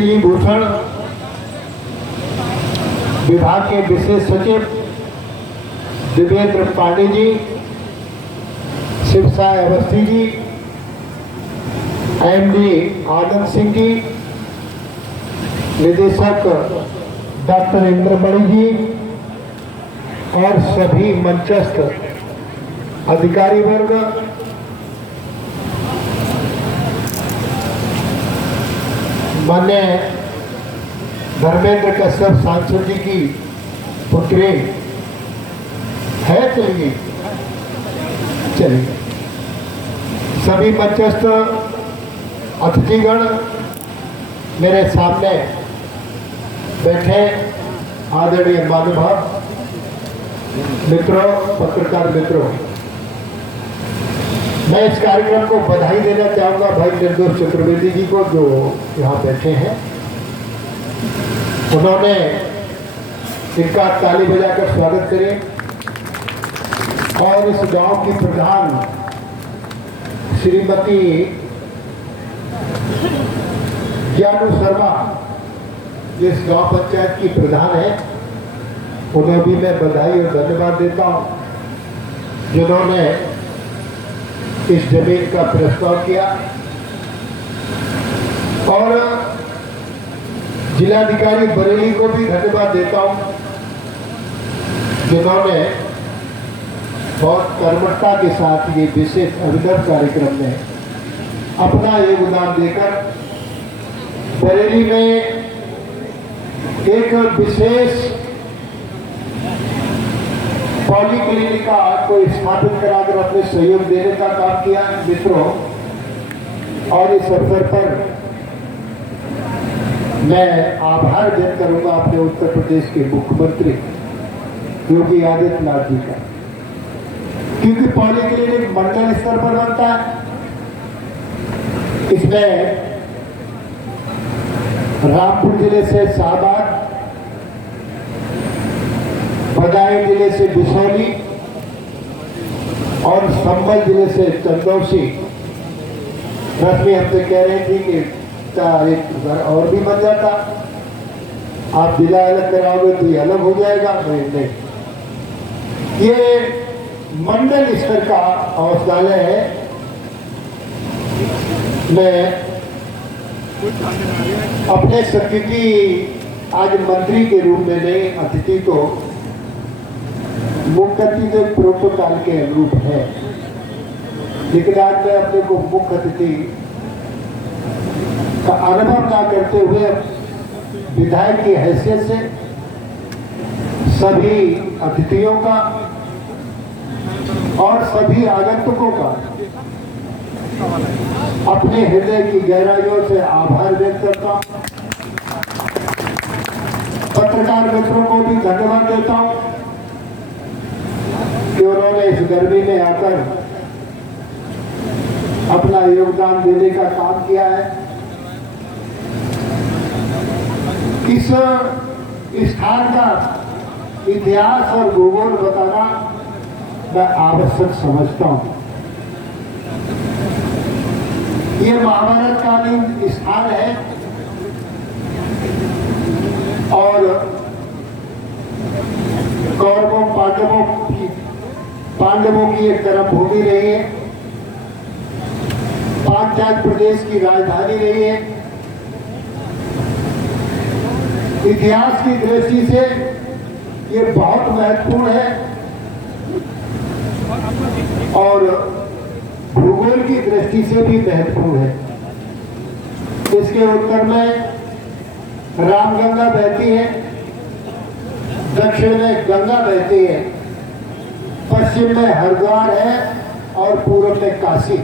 बिजली भूषण विभाग के विशेष सचिव दिव्येंद्र पांडे जी, शिव साई अवस्थी जी, एमडी आनंद सिंह जी, निदेशक डॉक्टर इंद्रमणि जी और सभी मंचस्थ अधिकारी वर्ग, मान्य धर्मेंद्र कश्यप सांसद जी की पुत्री है, चलिए सभी मंचस्थ अतिथिगण, मेरे सामने बैठे आदरणीय महानुभाव मित्रों, पत्रकार मित्रों, मैं इस कार्यक्रम को बधाई देना चाहूंगा भाई निर्दोष चतुर्वेदी जी को जो यहाँ बैठे हैं। उन्होंने इनका ताली बजाकर स्वागत करें और इस गांव की प्रधान श्रीमती ज्ञानू शर्मा, जिस गांव पंचायत की प्रधान है, उन्हें भी मैं बधाई और धन्यवाद देता हूं जिन्होंने इस जमीन का प्रस्ताव किया, और जिलाधिकारी बरेली को भी धन्यवाद देता हूं जिन्होंने बहुत कर्मठता के साथ ये विशेष अभिनव कार्यक्रम में अपना योगदान देकर बरेली में एक विशेष पॉलीक्लिनिक को स्थापित कराकर अपने सहयोग देने का काम किया मित्रों। और इस अवसर पर मैं आभार व्यक्त करूंगा अपने उत्तर प्रदेश के मुख्यमंत्री योगी आदित्यनाथ जी का, क्योंकि पॉलीक्लिनिक मंडल स्तर पर बनता है। इसमें रामपुर जिले से शाहबाद, बदायूं जिले से बिसौली और संभल जिले से चंदौसी। रश्मि हमसे कह रही थी कि एक घर और भी बन जाता, आप जिला अलग कराओगे तो ये अलग हो जाएगा। नहीं, ये मंडल स्तर का औषधालय है। मैं अपने सतिथि आज मंत्री के रूप में नहीं, अतिथि तो मुख्य अतिथि तो प्रोटोकॉल के अनुरूप है, लेकिन आज मैं अपने को मुख्य अतिथि का अनुभव ना करते हुए विधायक की हैसियत से सभी अतिथियों का और सभी आगंतुकों का अपने हृदय की गहराइयों से आभार व्यक्त करता हूं। पत्रकार मित्रों को भी धन्यवाद देता हूं कि उन्होंने इस गर्मी में आकर अपना योगदान देने का काम किया है। इस स्थान का इतिहास और भूगोल बताना मैं आवश्यक समझता हूं। ये महाभारत कालीन स्थान है और कौरवों पांडवों की एक तरफ भूमि रही है, पांचाल प्रदेश की राजधानी रही है। इतिहास की दृष्टि से ये बहुत महत्वपूर्ण है और भूगोल की दृष्टि से भी महत्वपूर्ण है। इसके उत्तर में रामगंगा बहती है, दक्षिण में गंगा बहती है, पश्चिम में हरिद्वार है और पूर्व में काशी।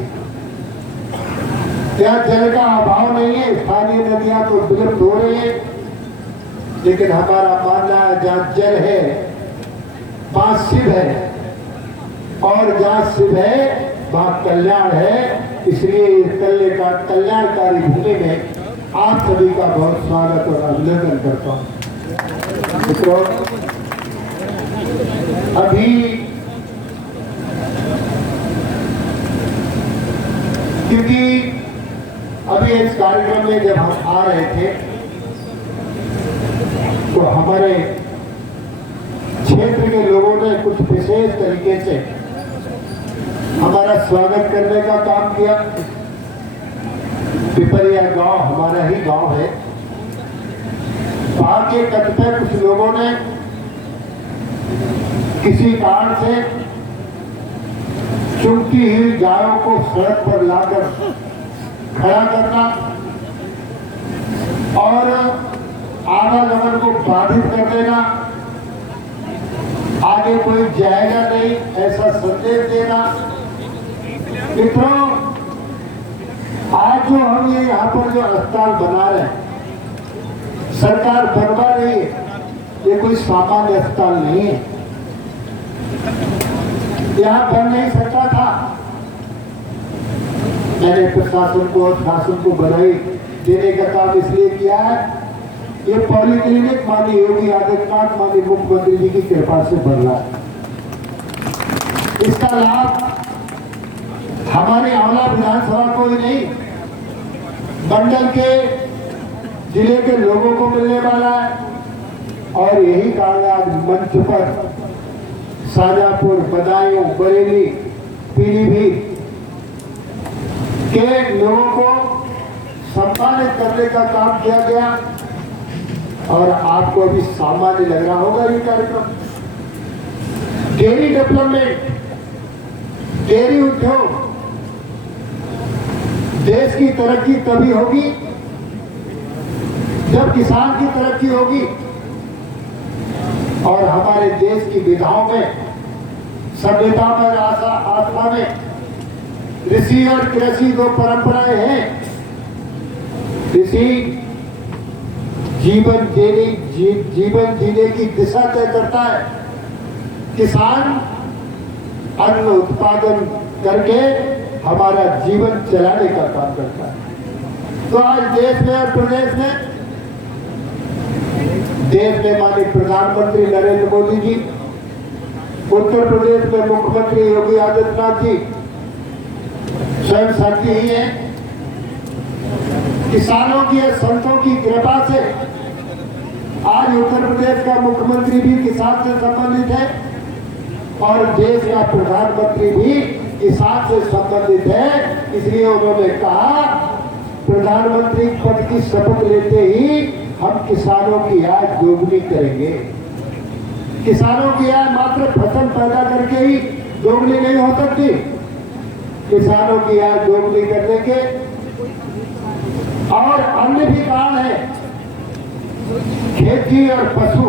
यहाँ जल का अभाव नहीं है, स्थानीय नदियां तो विलुप्त हो रही है, लेकिन हमारा मानना है जहाँ जल है वहां शिव है, और जहाँ शिव है वहां कल्याण है। इसलिए इस कल्याणकारी भूमि में आप सभी का बहुत स्वागत और अभिनंदन करता हूँ। मित्रों, अभी क्योंकि अभी इस कार्यक्रम में जब हम आ रहे थे तो हमारे क्षेत्र के लोगों ने कुछ विशेष तरीके से हमारा स्वागत करने का काम किया। पिपरिया गांव हमारा ही गांव है। वहां के तट पे कुछ लोगों ने किसी कारण से चुनती हुई गायों को सड़क पर लाकर खड़ा करना और आवागमन को बाधित कर देना, आगे कोई जाएगा नहीं ऐसा संदेश देना। मित्रों, आज जो हम ये यहाँ पर जो अस्पताल बना रहे हैं, सरकार बनवा रही है, ये कोई सामान्य अस्पताल नहीं है। यहाँ बन नहीं सकता था। मैंने प्रशासन को और शासन को बधाई देने का काम इसलिए किया है, ये पॉलीक्लिनिक माननीय योगी आदित्यनाथ माननीय मुख्यमंत्री जी की कृपा से बन रहा है। इसका लाभ हमारे आंवला विधानसभा को ही नहीं, मंडल के जिले के लोगों को मिलने वाला है। और यही कारण आज मंच पर शाजापुर, बदायूं, बरेली, पीलीभीत के लोगों को सम्मानित करने का काम किया गया। और आपको अभी सामान्य लग रहा होगा ये कार्यक्रम। डेयरी डेवलपमेंट, डेयरी उद्योग, देश की तरक्की तभी होगी जब किसान की तरक्की होगी। और हमारे देश की विधाओं में, सभ्यता में, आस्था में ऋषि और कृषि दो परंपराएं हैं। ऋषि जीवन जीने की दिशा तय करता है, किसान अन्न उत्पादन करके हमारा जीवन चलाने का काम करता है। तो आज देश में और प्रदेश में माननीय प्रधानमंत्री नरेंद्र मोदी जी, उत्तर प्रदेश में मुख्यमंत्री योगी आदित्यनाथ जी स्वयं साथी ही है। किसानों की और संतों की कृपा से आज उत्तर प्रदेश का मुख्यमंत्री भी किसान से संबंधित है और देश का प्रधानमंत्री भी किसान से संबंधित है। इसलिए उन्होंने कहा, प्रधानमंत्री पद की शपथ लेते ही हम किसानों की आय दोगुनी करेंगे। किसानों की आय मात्र फसल पैदा करके ही दोगुनी नहीं हो सकती। किसानों की आय दोगुनी करने के और अन्य भी कारण है। खेती और पशु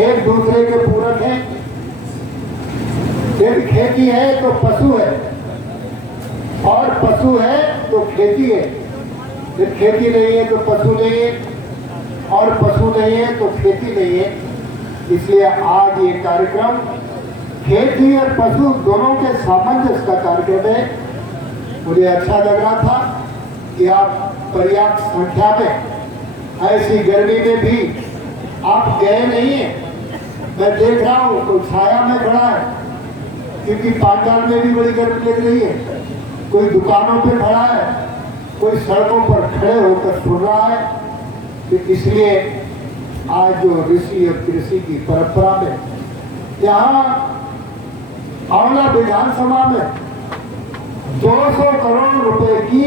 एक दूसरे के पूरक हैं। यदि खेती है तो पशु है और पशु है तो खेती है। यदि खेती नहीं है तो पशु नहीं है और पशु नहीं है तो खेती नहीं है। इसलिए आज ये कार्यक्रम खेती और पशु दोनों के सामंजस्य का कार्यक्रम है। मुझे अच्छा लग रहा था कि आप पर्याप्त संख्या में ऐसी गर्मी में भी आप गए नहीं है। मैं देख रहा हूँ कोई छाया में खड़ा है, क्योंकि पांडाल में भी बड़ी गर्मी लग रही है। कोई दुकानों पे खड़ा है, कोई सड़कों पर खड़े होकर सुन रहा है। तो इसलिए आज जो ऋषि और कृषि की परंपरा में यहाँ आंवला विधानसभा में 200 करोड़ रुपए की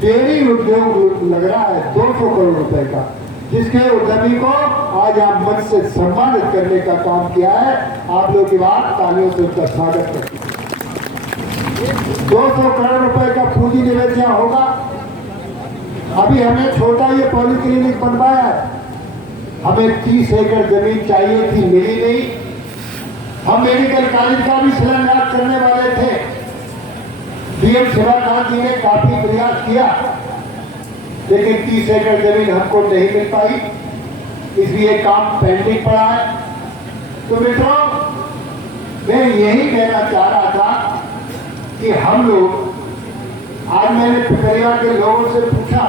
डेयरी उद्योग लग रहा है। 200 करोड़ रुपए का, जिसके उद्यमी को आज आप मंच से सम्मानित करने का काम किया है। आप लोग की बात तालियों से उसका स्वागत करते हैं। 200 करोड़ रुपए का पूंजी निवेश यहाँ होगा। अभी हमने छोटा ये पॉलीक्लिनिक बनवाया है। हमें 30 एकड़ जमीन चाहिए थी, मिली नहीं। हम मेडिकल कॉलेज का भी शिलान्यास करने वाले थे। डीएम शिवाकांत जी ने काफी प्रयास किया, लेकिन 30 एकड़ जमीन हमको नहीं मिल पाई, इसलिए काम पेंडिंग पड़ा है। तो मित्रों, मैं यही कहना चाह रहा था कि हम लोग, आज मैंने पिपरिया के लोगों से पूछा,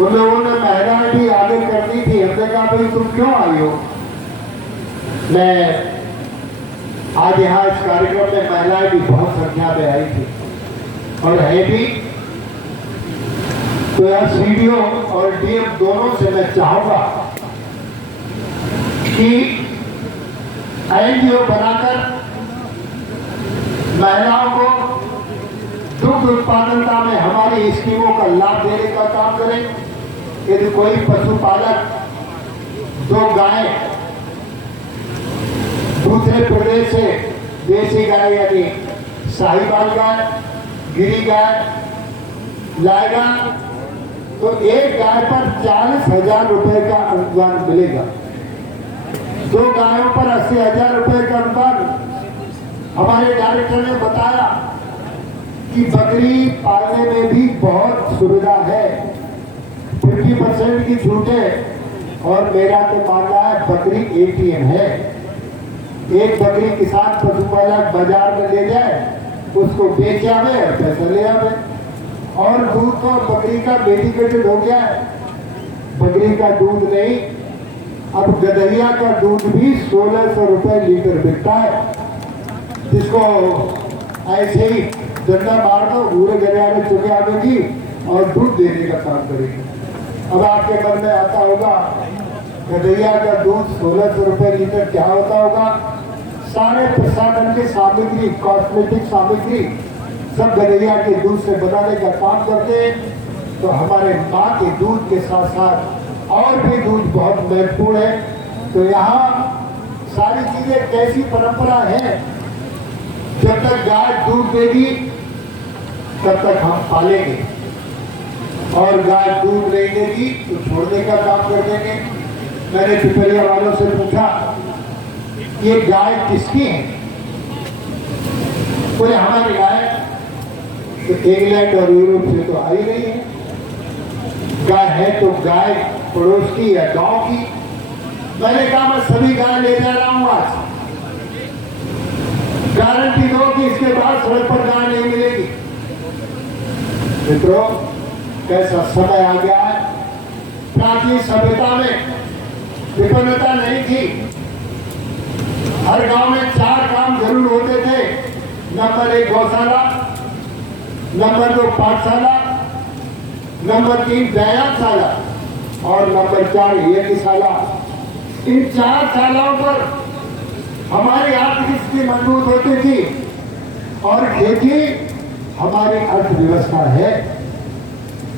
उन लोगों ने महिलाएं भी आगे कर दी थी। हमने कहा, भाई तुम क्यों आई हो? मैं आज यहाँ इस कार्यक्रम में महिलाएं भी बहुत संख्या में आई थी और है भी। तो यार सीडीओ और डीएम दोनों से मैं चाहूंगा कि एनजीओ बनाकर महिलाओं को दुग्ध उत्पादनता में हमारी स्कीमों का लाभ देने का काम करें। यदि कोई पशुपालक 2 गाय दूसरे प्रदेश से देसी गाय यानी साहिवाल गाय, गिरी गाय लाएगा तो एक गाय पर 40,000 रुपए का अनुदान मिलेगा। 2 गायों पर 80,000 रुपए का अनुदान। हमारे डायरेक्टर ने बताया कि बकरी पालने में भी बहुत सुविधा है, 50% की छूट है। और मेरा तो मानना है बकरी एटीएम है। एक बकरी किसान पशुपालक बाजार में ले जाए, उसको बेच आवे और पैसा ले आवे। और दूध तो बकरी का मेडिकेटेड हो गया है, बकरी का दूध नहीं, अब गधैया का दूध भी 1600 रुपए लीटर बिकता है, जिसको ऐसे ही डंडा मार दो पूरे गधैया में चुके आवेगी और दूध देने का काम करेगी। अब आपके मन में आता होगा गधैया का दूध 1600 रुपए लीटर क्या होता होगा। सारे प्रसाधन के सामग्री, कॉस्मेटिक सामग्री सब गधैया के दूध से बनाने का काम करते हैं। तो हमारे माँ के दूध के साथ साथ और भी दूध बहुत महत्वपूर्ण है। तो यहाँ सारी चीजें कैसी परंपरा है, जब तक गाय दूध देगी तब तक हम पालेंगे, और गाय दूध नहीं देगी तो छोड़ने का काम कर देंगे। मैंने पिपरिया वालों से पूछा ये गाय किसकी है, बोले हमारी गाय तो इंग्लैंड और यूरोप से तो आई नहीं है। गाय है तो गाय पड़ोस की या गांव की। मैंने कहा मैं सभी गाय ले जा रहा हूं आज, गारंटी दो कि इसके बाद सड़क पर गाय नहीं मिलेगी। मित्रों, कैसा समय आ गया है। प्राचीन सभ्यता में विपन्नता नहीं थी। हर गांव में 4 काम जरूर होते थे। नंबर 1 गौशाला, नंबर 2 पाठशाला, नंबर 3 व्यायामशाला और नंबर 4 यज्ञशाला। इन 4 शालाओं पर हमारी आर्थिक स्थिति मजबूत होती थी और खेती हमारी अर्थव्यवस्था है।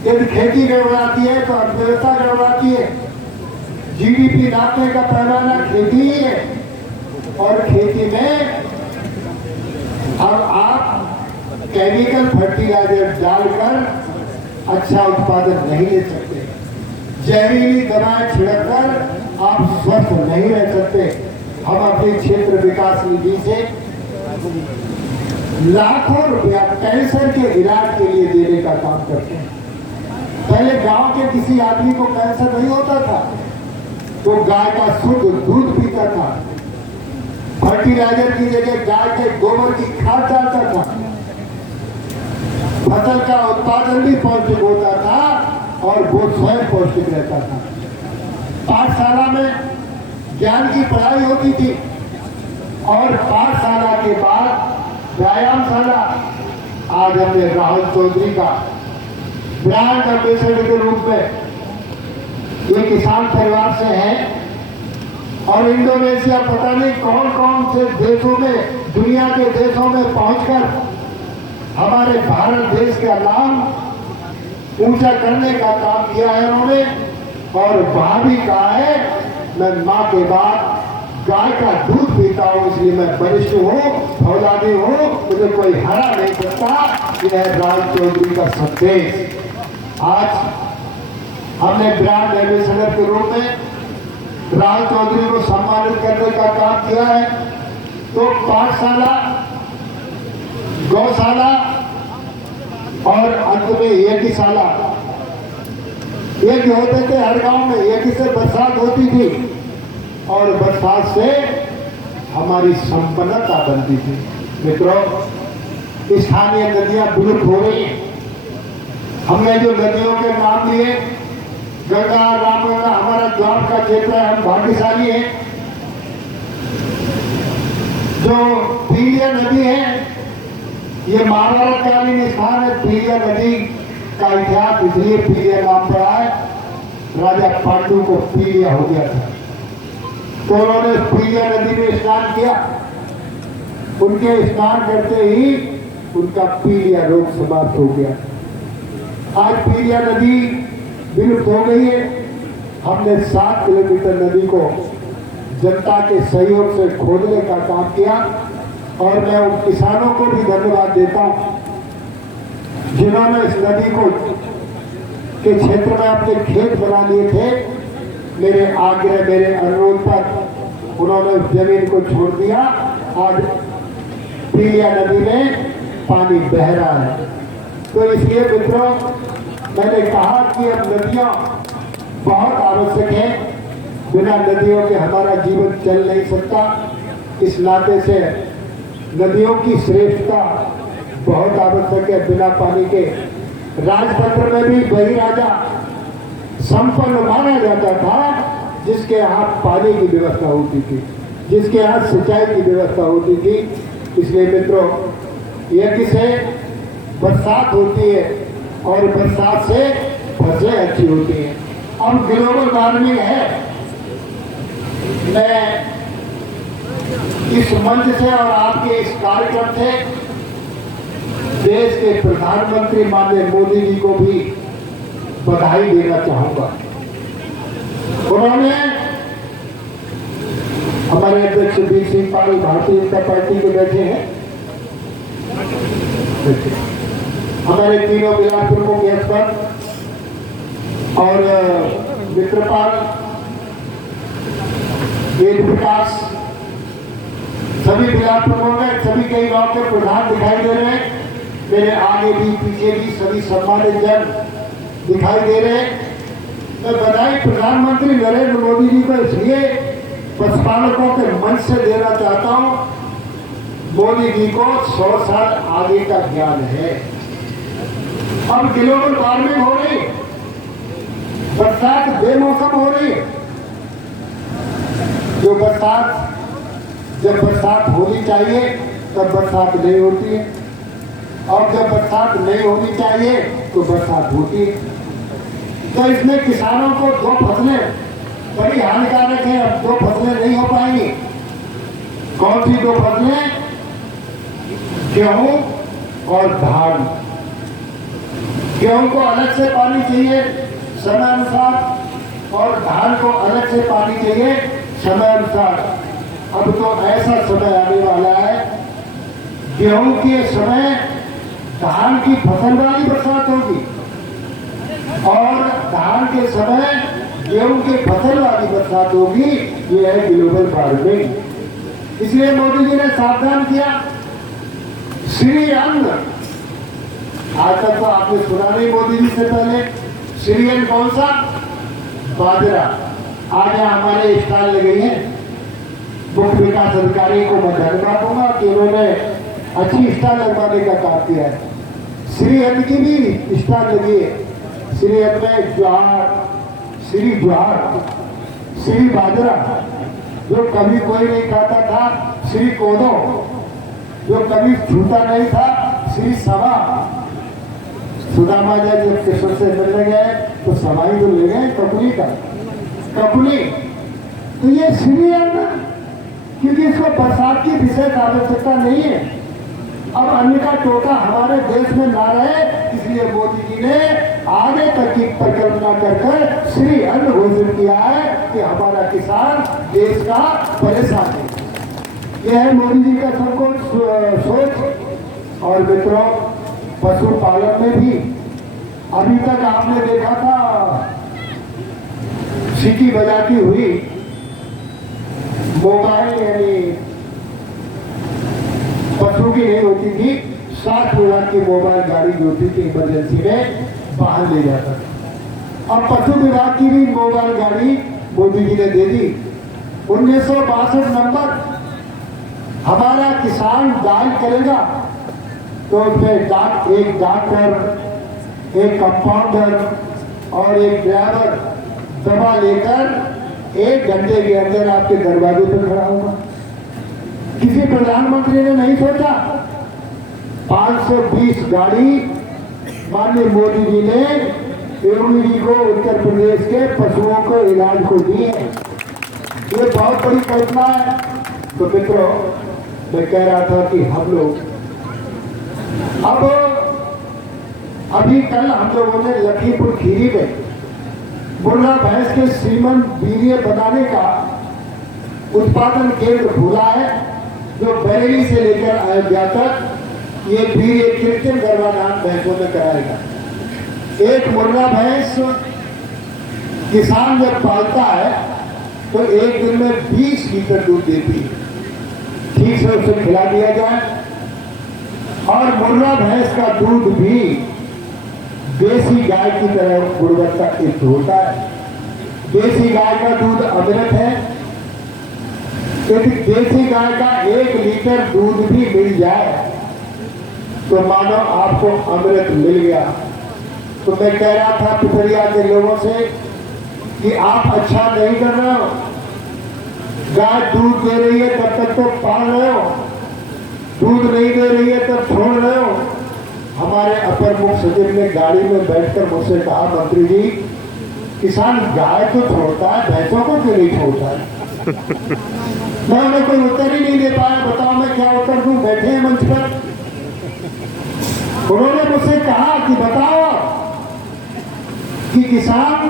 यदि खेती गड़बड़ाती है तो अर्थव्यवस्था गड़बड़ाती है। जीडीपी नापने का पैमाना खेती ही है, और खेती में अब आप केमिकल फर्टिलाइजर डालकर अच्छा उत्पादन नहीं ले सकते। जहरीली दवाएं छिड़ककर आप स्वस्थ नहीं रह सकते। हम अपने क्षेत्र विकास निधि से लाखों रुपया कैंसर के इलाज के लिए देने का काम करते हैं। पहले गांव के किसी आदमी को कैंसर नहीं होता था, तो गाय का शुद्ध दूध पीता था, फर्टिलाइजर की जगह गाय के गोबर की खाद डालता था, फसल का उत्पादन भी पौष्टिक होता था और वो स्वयं पौष्टिक रहता था। पाठशाला में ज्ञान की पढ़ाई होती थी और पाठशाला के बाद व्यायामशाला। आज हमने राहुल चौधरी का ब्रांड एम्बेसडर के रूप में, ये किसान परिवार से है और इंडोनेशिया पता नहीं कौन कौन से देशों में, दुनिया के देशों में पहुंचकर हमारे भारत देश का नाम ऊंचा करने का काम किया है उन्होंने। और वहां भी कहा है मैं मां के बाद गाय का दूध पीता हूं, इसलिए मैं वरिष्ठ हूं, फौलादी हूं, मुझे कोई हरा नहीं सकता। यह है राहुल चौधरी का संदेश। आज हमने ब्रांड एम्बेसडर के रूप में राहुल चौधरी को सम्मानित करने का काम किया है। तो पाठशाला, गौशाला और अंत में यज्ञशाला, यज्ञ होते थे हर गांव में। यज्ञ से बरसात होती थी और बरसात से हमारी संपन्नता बनती थी। मित्रों, स्थानीय नदियां विलुप्त हो रही हैं। हमने जो नदियों के नाम लिए, गंगा, रामगंगा, हमारा द्वार का क्षेत्र है, हम भाग्यशाली हैं। जो पीलिया नदी है, ये महाभारत कालीन स्थान है। पीलिया नदी इसका इतिहास इसलिए पीलिया नाम पड़ा है, राजा पांडु को पीलिया हो गया था तो उन्होंने पीलिया नदी में स्नान किया। उनके स्नान करते ही उनका पीलिया रोग समाप्त हो गया। आज पीलिया नदी विलुप्त हो गई है। हमने 7 किलोमीटर नदी को जनता के सहयोग से खोदने का काम किया और मैं उन किसानों को भी धन्यवाद देता हूं जिन्होंने इस नदी को के क्षेत्र में अपने खेत बना लिए थे। मेरे आग्रह, मेरे अनुरोध पर उन्होंने उस जमीन को छोड़ दिया। आज पीलिया नदी में पानी बह रहा है। तो इसलिए मित्रों, मैंने कहा कि अब नदियां बहुत आवश्यक है। बिना नदियों के हमारा जीवन चल नहीं सकता। इस नाते से नदियों की श्रेष्ठता बहुत आवश्यक है। बिना पानी के राजतंत्र में भी वही राजा संपन्न माना जाता था जिसके यहाँ पानी की व्यवस्था होती थी, जिसके यहाँ सिंचाई की व्यवस्था होती थी। इसलिए मित्रों, यज्ञ से बरसात होती है और बरसात से फसलें अच्छी होती हैं। अब ग्लोबल वार्मिंग है। मैं इस मंच से और आपके इस कार्यक्रम से देश के प्रधानमंत्री माननीय मोदी जी को भी बधाई देना चाहूंगा। उन्होंने हमारे अध्यक्ष वीर सिंह पाल भारतीय जनता पार्टी के बैठे हैं, हमारे तीनों जिला प्रमुख यशवंत और मित्रपाल, वेद विकास, सभी जिला प्रमुख हैं, सभी कई गांव के प्रधान दिखाई दे रहे हैं। मेरे आगे भी पीछे भी सभी सम्मानित जन दिखाई दे रहे हैं। मैं बधाई प्रधानमंत्री नरेंद्र मोदी जी को इसलिए पशुपालकों के मंच से देना चाहता हूं। मोदी जी को 100 साल आगे का ज्ञान है। अब ग्लोबल वार्मिंग हो रही, बरसात बेमौसम हो रही। जो बरसात, जब बरसात होनी चाहिए तब बरसात नहीं होती है, और जब बरसात नहीं होनी चाहिए तो बरसात होती है। तो इसमें किसानों को 2 फसलें बड़ी हानिकारक है। अब 2 फसलें नहीं हो पाएंगी। कौन सी 2 फसलें? गेहूं और धान। गेहूं को अलग से पानी चाहिए समय अनुसार और धान को अलग से पानी चाहिए समय अनुसार। अब तो ऐसा समय आने वाला है, गेहूं के समय धान की फसल वाली बरसात होगी और धान के समय गेहूं के फसल वाली बरसात होगी। ये है ग्लोबल वार्मिंग। इसलिए मोदी जी ने सावधान किया। श्री अन्न, आज तक तो आपने सुना नहीं मोदी जी से पहले। श्री अन्न कौन सा? बाजरा। आज हमारे स्टॉल लगे हैं। मुख्य विकास अधिकारी को मैं धन्यवाद दूंगा कि उन्होंने अच्छी स्टॉल लगवाने का काम किया है। श्री अन्न की भी स्टॉल लगी है। श्री अन्न में ज्वार, श्री बाजरा जो कभी कोई नहीं खाता था, श्री कोदो जो कभी छूता नहीं था, श्री सवा। सुदामा जब कृष्ण से मिलने गए तो सवाई तो ले गए ककुली का, ककुली। तो ये श्री अन्न, क्योंकि इसको बरसात की विशेष आवश्यकता नहीं है। अब अन्न का टोटा हमारे देश में ना रहे, इसलिए मोदी जी ने आगे तक की परिकल्पना कर श्री अन्न घोषित किया है कि हमारा किसान देश का परेशान है। यह है मोदी जी का सबको सोच। और मित्रों, पशुपालन में भी अभी तक आपने देखा था सीटी बजाती हुई मोबाइल, यानी पशु की नहीं होती थी, 60 विभाग की मोबाइल गाड़ी जो होती थी इमरजेंसी में बाहर ले जाता था। अब पशु विभाग की भी मोबाइल गाड़ी मोदी जी ने दे दी। 1962 नंबर हमारा किसान डायल करेगा तो उसमें एक डॉक्टर, एक कंपाउंडर और एक ड्राइवर दवा लेकर 1 घंटे के अंदर आपके दरवाजे पर खड़ा होगा। किसी प्रधानमंत्री ने नहीं सोचा 520 गाड़ी माननीय मोदी जी ने योगी जी को उत्तर प्रदेश के पशुओं को इलाज को दिए। ये बहुत बड़ी कल्पना है। तो मित्रों, मैं कह रहा था कि हम लोग अभी कल हम लोगों ने लखीमपुर खीरी में मुर्रा भैंस के सीमन वीर्य बनाने का उत्पादन केंद्र खुला है, जो बरेली से लेकर अयोध्या तक ये वीर्य कृत्रिम गर्भाधान भैंसों में कराएगा। एक मुर्रा भैंस किसान जब पालता है तो एक दिन में 20 लीटर दूध देती है। ठीक से उसे खिला दिया जाए। और मुर्रा भैंस का दूध भी देसी गाय की तरह गुणवत्ता युक्त होता है। देसी गाय का दूध अमृत है। यदि देसी गाय का 1 लीटर दूध भी मिल जाए तो मानो आपको अमृत मिल गया। तो मैं कह रहा था पिपरिया के लोगों से कि आप अच्छा नहीं कर रहे हो। गाय दूध दे रही है तब तक तो पाल रहे हो, दूध नहीं दे रही है तब छोड़ रहे हो। हमारे अपर मुख्य सचिव ने गाड़ी में बैठकर मुझसे कहा, मंत्री जी किसान गाय को छोड़ता है, भैंसों को क्यों नहीं छोड़ता है? मैं उन्हें कोई उत्तर ही नहीं दे पाया। बताओ मैं क्या उत्तर दूं? बैठे हैं मंच पर। उन्होंने मुझसे कहा कि बताओ कि किसान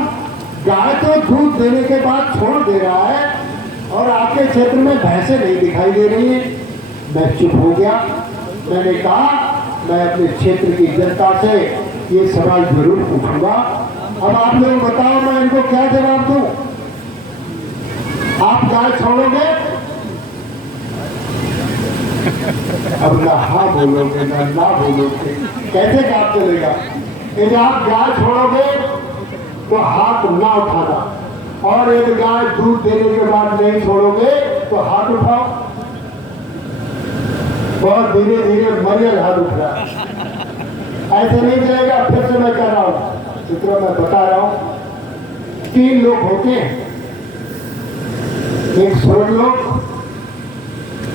गाय तो दूध देने के बाद छोड़ दे रहा है और आपके क्षेत्र में भैंसें नहीं दिखाई दे रही हैं। मैं चुप हो गया। मैंने कहा मैं अपने क्षेत्र की जनता से ये सवाल जरूर पूछूंगा। अब आप लोग बताओ मैं इनको क्या जवाब दूं? आप गाय छोड़ोगे? अब ना हाँ बोलोगे ना बोलोगे, कैसे काम चलेगा? यदि आप गाय छोड़ोगे तो हाथ ना उठाना, और यदि गाय दूध देने के बाद नहीं छोड़ोगे तो हाथ उठाओ। बहुत धीरे धीरे मरियल हाथ उठ रहा है। ऐसे नहीं चलेगा। फिर से मैं कह रहा हूं, मित्रों मैं बता रहा हूं, 3 लोग होते हैं। एक सोच लोग,